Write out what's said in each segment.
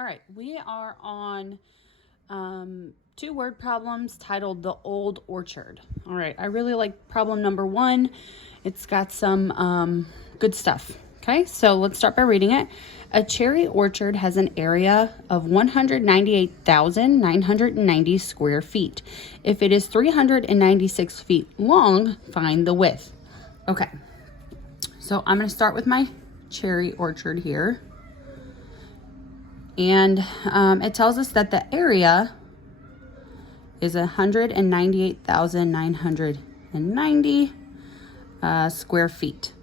All right, we are on two word problems titled The Old Orchard. All right, I really like problem number one. It's got some good stuff. Okay, so let's start by reading it. A cherry orchard has an area of 198,990 square feet. If it is 396 feet long, find the width. Okay, so I'm going to start with my cherry orchard here. And it tells us that the area is 198,990 square feet.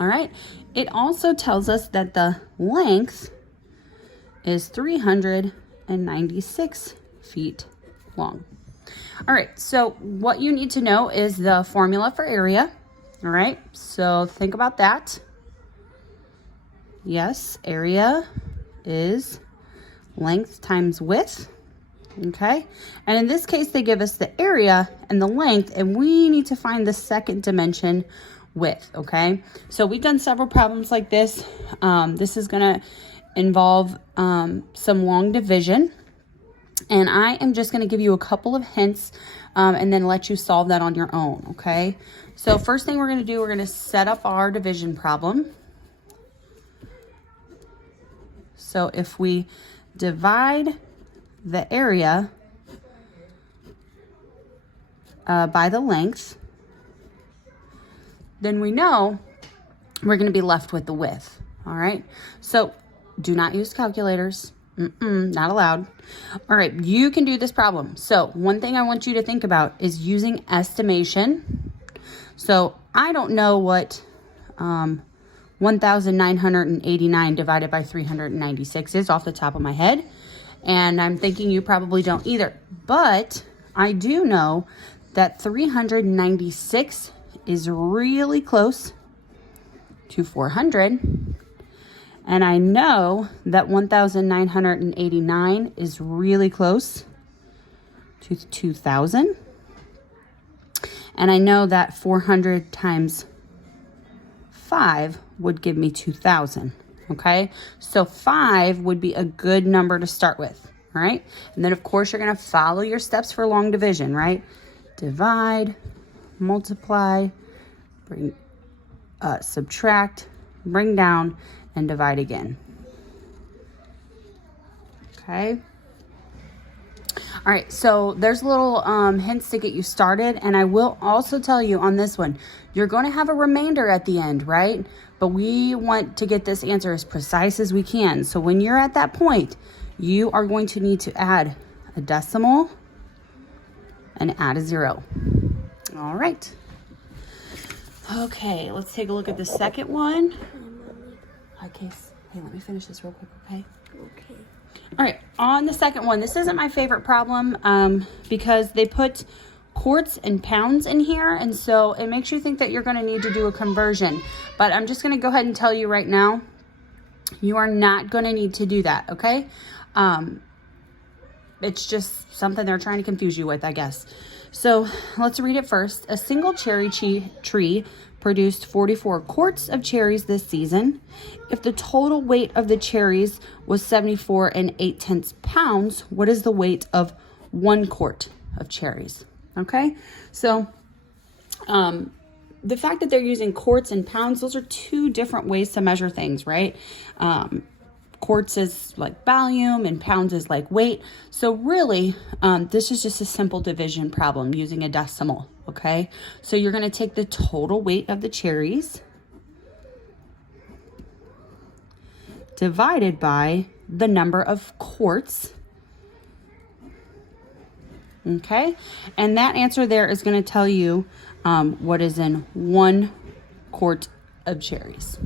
All right. It also tells us that the length is 396 feet long. All right. So what you need to know is the formula for area. All right. So think about that. Yes, area is length times width. Okay, and in this case they give us the area and the length, and we need to find the second dimension, width. Okay, so we've done several problems like this. This is going to involve some long division, and I am just going to give you a couple of hints and then let you solve that on your own. Okay, so first thing we're going to do, we're going to set up our division problem. So if we divide the area by the length, then we know we're going to be left with the width. All right, so do not use calculators. Not allowed. All right, you can do this problem. So one thing I want you to think about is using estimation. So I don't know what 1,989 divided by 396 is off the top of my head. And I'm thinking you probably don't either. But I do know that 396 is really close to 400. And I know that 1,989 is really close to 2,000. And I know that 400 times 5 would give me 2,000. Okay, so 5 would be a good number to start with. All right, and then of course you're going to follow your steps for long division, right? Divide, multiply, bring, subtract, bring down, and divide again. Okay. All right, so there's little hints to get you started, and I will also tell you on this one, you're going to have a remainder at the end, right? But we want to get this answer as precise as we can. So when you're at that point, you are going to need to add a decimal and add a 0. All right. Okay, let's take a look at the second one. Okay, hey, let me finish this real quick, okay? Okay. All right, on the second one, this isn't my favorite problem because they put quarts and pounds in here, and so it makes you think that you're going to need to do a conversion. But I'm just going to go ahead and tell you right now, you are not going to need to do that, okay? It's just something they're trying to confuse you with, I guess. So let's read it first. A single cherry tree produced 44 quarts of cherries this season. If the total weight of the cherries was 74 8/10 pounds, what is the weight of 1 quart of cherries? Okay, so the fact that they're using quarts and pounds, those are two different ways to measure things, right? Quarts is like volume and pounds is like weight. So really, this is just a simple division problem using a decimal, okay? So you're going to take the total weight of the cherries divided by the number of quarts. Okay, and that answer there is going to tell you what is in 1 quart of cherries.